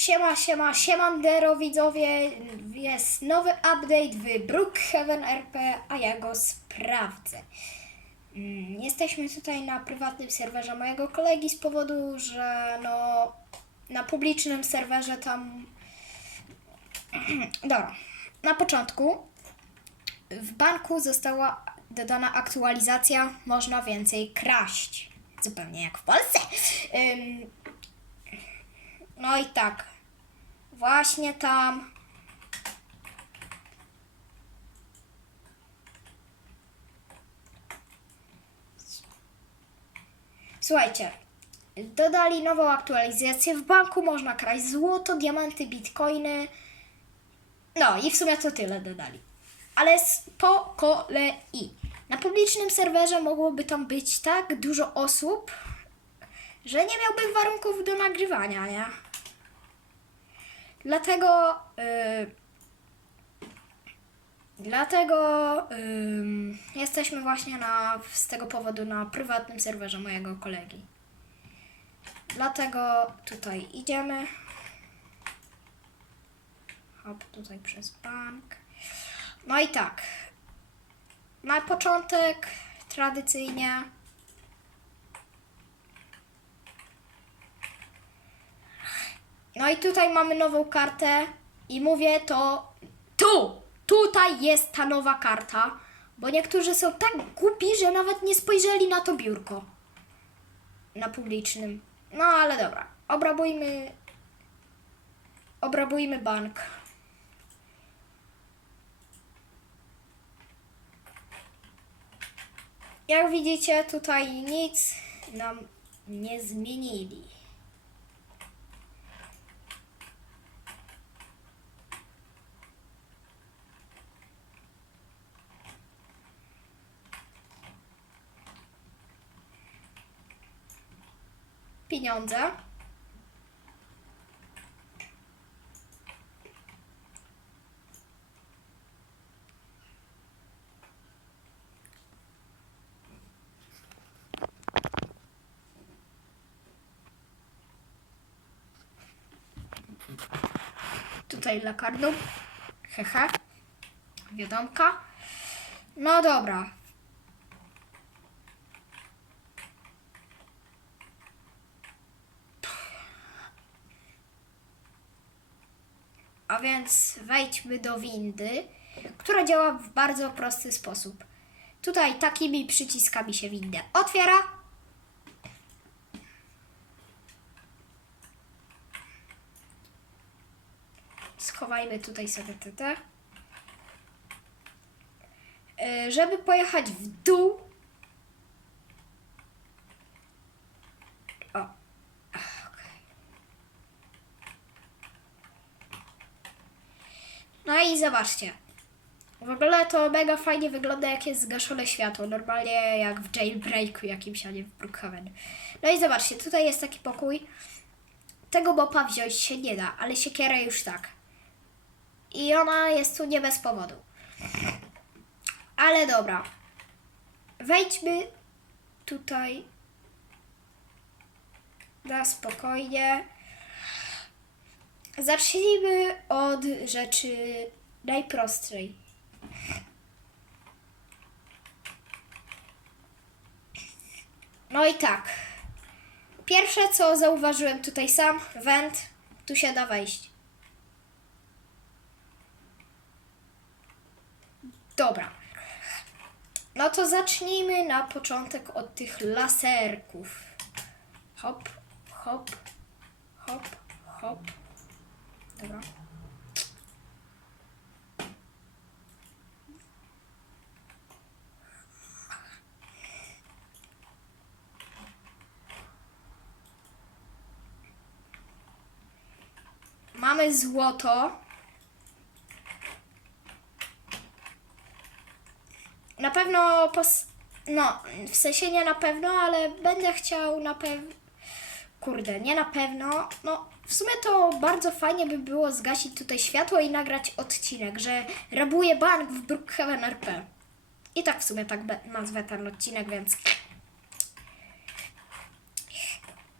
Siema, siema, siemandero widzowie, jest nowy update w Brookhaven RP, a ja go sprawdzę. Mm, Jesteśmy tutaj na prywatnym serwerze mojego kolegi z powodu, że no na publicznym serwerze tam... Dobra, na początku w banku została dodana aktualizacja, można więcej kraść. Zupełnie jak w Polsce. No i tak. Właśnie tam. Słuchajcie, dodali nową aktualizację. W banku można kraść złoto, diamenty, bitcoiny. No i w sumie to tyle dodali. Ale po kolei. Na publicznym serwerze mogłoby tam być tak dużo osób, że nie miałbym warunków do nagrywania, nie? Dlatego. y, dlatego ym, jesteśmy właśnie na, z tego powodu na prywatnym serwerze mojego kolegi. Dlatego tutaj idziemy. Hop, tutaj przez bank. No i tak. Na początek tradycyjnie No i tutaj mamy nową kartę i mówię to tu, tutaj jest ta nowa karta, bo niektórzy są tak głupi, że nawet nie spojrzeli na to biurko na publicznym. No ale dobra, obrabujmy obrabujmy bank. Jak widzicie, tutaj nic nam nie zmienili. Pieniądze. Tutaj dla kardu. Hehe. Wiadomka. No dobra. A więc wejdźmy do windy, która działa w bardzo prosty sposób. Tutaj takimi przyciskami się windę otwiera. Schowajmy tutaj sobie te, te. Yy, Żeby pojechać w dół. No i zobaczcie. W ogóle to mega fajnie wygląda, jak jest zgaszone światło. Normalnie jak w jailbreaku jakimś, a nie w Brookhaven. No i zobaczcie, tutaj jest taki pokój. Tego mopa wziąć się nie da, ale siekierę już tak. I ona jest tu nie bez powodu. Ale dobra. Wejdźmy tutaj na spokojnie. Zacznijmy od rzeczy najprostszej. No i tak. Pierwsze co zauważyłem tutaj sam, węd, tu się da wejść. Dobra. No to zacznijmy na początek od tych laserków. Hop, hop, hop, hop. Dobra. Mamy złoto. Na pewno pos... No, w sensie nie na pewno, ale będę chciał na pewno... Kurde, nie na pewno. No, w sumie to bardzo fajnie by było zgasić tutaj światło i nagrać odcinek, że rabuję bank w Brookhaven RP. I tak w sumie tak nazwę ten odcinek, więc...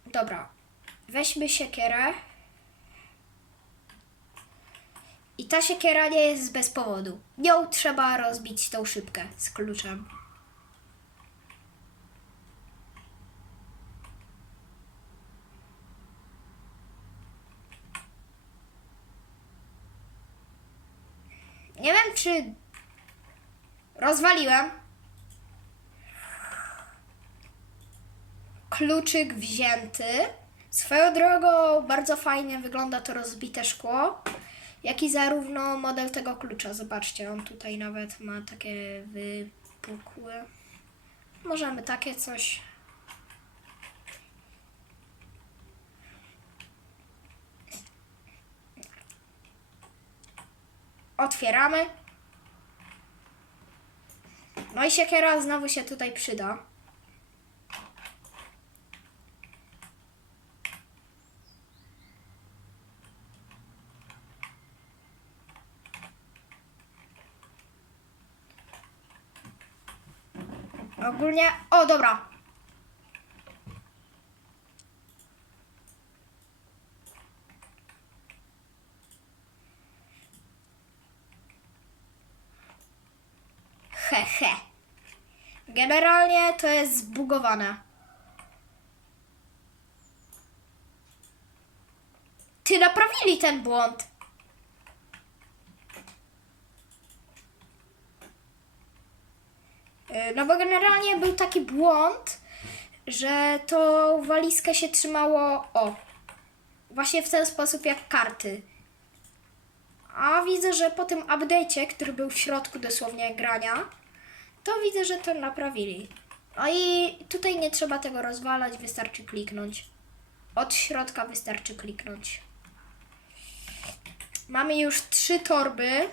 Dobra. Weźmy siekierę. I ta siekiera nie jest bez powodu. Nią trzeba rozbić tą szybkę z kluczem. Czy rozwaliłem. Kluczyk wzięty. Swoją drogą bardzo fajnie wygląda to rozbite szkło, jak i zarówno model tego klucza. Zobaczcie, on tutaj nawet ma takie wypukłe. Możemy takie coś. Otwieramy. No i siekiera znowu się tutaj przyda. Ogólnie. O, dobra. Hehe. Generalnie to jest zbugowane. Ty naprawili ten błąd. Y, No bo generalnie był taki błąd, że to walizkę się trzymało o właśnie w ten sposób jak karty. A widzę, że po tym update'cie, który był w środku dosłownie grania, to widzę, że to naprawili. No i tutaj nie trzeba tego rozwalać, wystarczy kliknąć. Od środka wystarczy kliknąć. Mamy już trzy torby.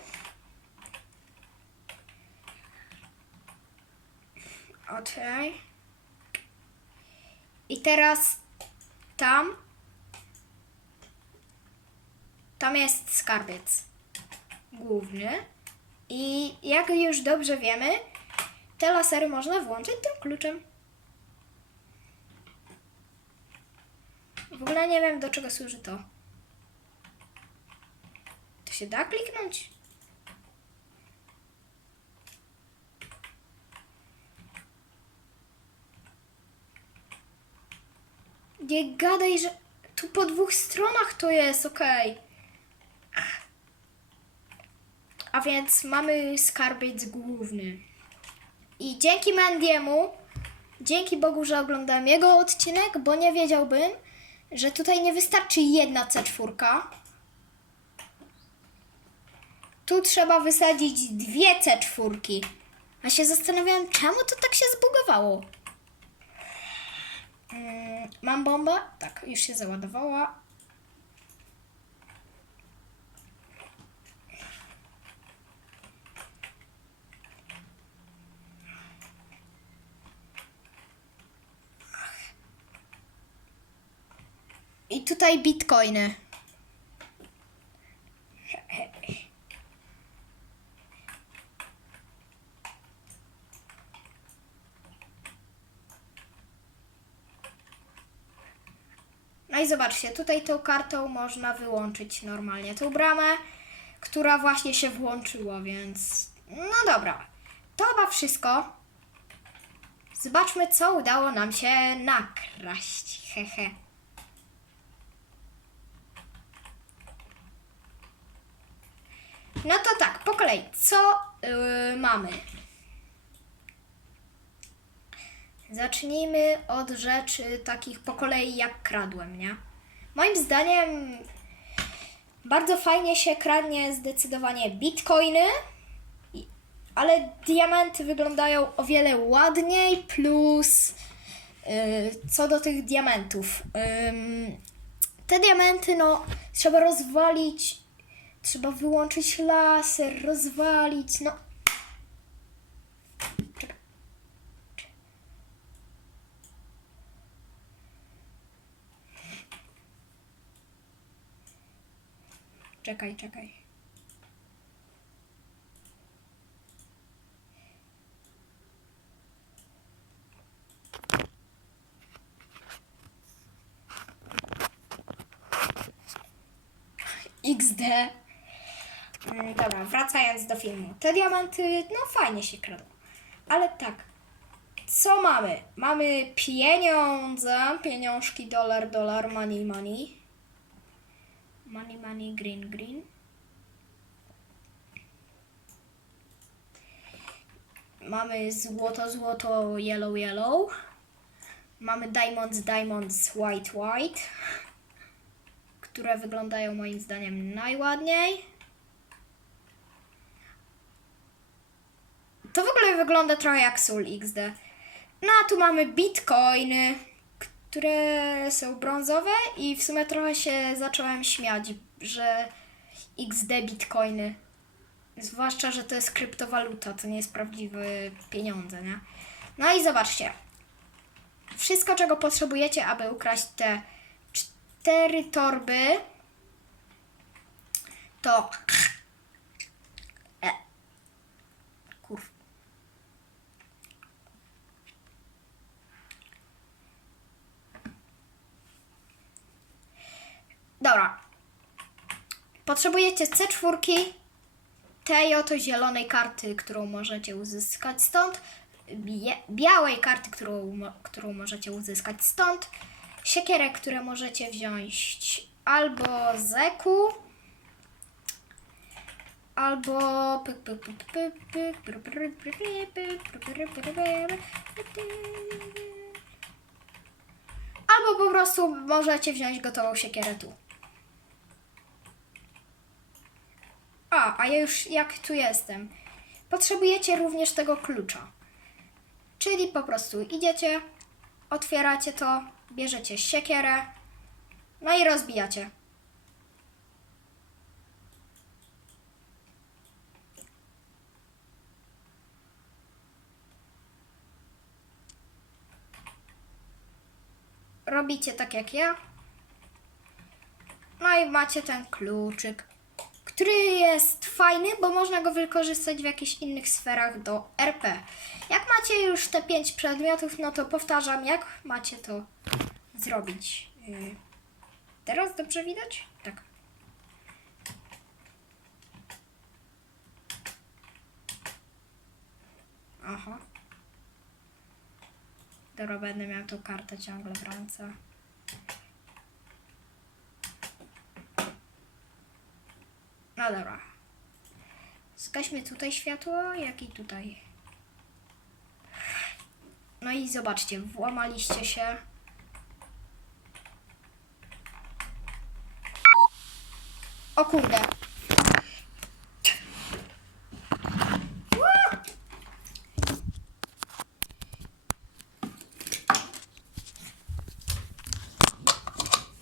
Okej. I teraz tam. Tam jest skarbiec główny. I jak już dobrze wiemy, te lasery można włączyć tym kluczem. W ogóle nie wiem, do czego służy to. To się da kliknąć? Nie gadaj, że tu po dwóch stronach to jest, okej. A więc mamy skarbiec główny. I dzięki Mandiemu, dzięki Bogu, że oglądałem jego odcinek, bo nie wiedziałbym, że tutaj nie wystarczy jedna C4. Tu trzeba wysadzić dwie C4. A się zastanawiałem, czemu to tak się zbugowało. Mm, Mam bombę? Tak, już się załadowała. I tutaj bitcoiny. No i zobaczcie, tutaj tą kartą można wyłączyć normalnie tą bramę, która właśnie się włączyła, więc no dobra. To chyba wszystko. Zobaczmy, co udało nam się nakraść. Hehe. No to tak, po kolei. Co yy, mamy? Zacznijmy od rzeczy takich po kolei jak kradłem, nie? Moim zdaniem bardzo fajnie się kradnie zdecydowanie bitcoiny, ale diamenty wyglądają o wiele ładniej, plus yy, co do tych diamentów. Ym, te diamenty, no, trzeba rozwalić, trzeba wyłączyć laser, rozwalić, no. Czekaj. Czekaj, czekaj. XD. Mm, Dobra, wracając do filmu. Te diamenty, no fajnie się kradą. Ale tak, co mamy? Mamy pieniądze, pieniążki, dolar, dolar, money, money. Money, money, green, green. Mamy złoto, złoto, yellow, yellow. Mamy diamonds, diamonds, white, white. Które wyglądają moim zdaniem najładniej. To w ogóle wygląda trochę jak Soul XD. No a tu mamy bitcoiny, które są brązowe i w sumie trochę się zacząłem śmiać, że XD bitcoiny. Zwłaszcza, że to jest kryptowaluta, to nie jest prawdziwe pieniądze, nie? No i zobaczcie. Wszystko, czego potrzebujecie, aby ukraść te cztery torby, to. Dobra. Potrzebujecie C4, tej oto zielonej karty, którą możecie uzyskać stąd, bie, białej karty, którą, którą możecie uzyskać stąd, siekierek, które możecie wziąć albo z eku, albo albo po prostu możecie wziąć gotową siekierę tu. A, a ja już jak tu jestem. Potrzebujecie również tego klucza. Czyli po prostu idziecie, otwieracie to, bierzecie siekierę, no i rozbijacie. Robicie tak jak ja. No i macie ten kluczyk, który jest fajny, bo można go wykorzystać w jakichś innych sferach do RP. Jak macie już te pięć przedmiotów, no to powtarzam, jak macie to zrobić. Yy, Teraz dobrze widać? Tak. Aha. Dobra, będę miał tą kartę ciągle w ręce. No dobra. Zgaśmy tutaj światło, jak i tutaj. No i zobaczcie, włamaliście się. O kurde.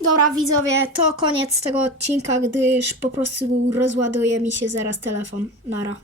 Dobra, widzowie, to koniec tego odcinka, gdyż po prostu rozładuje mi się zaraz telefon. Nara.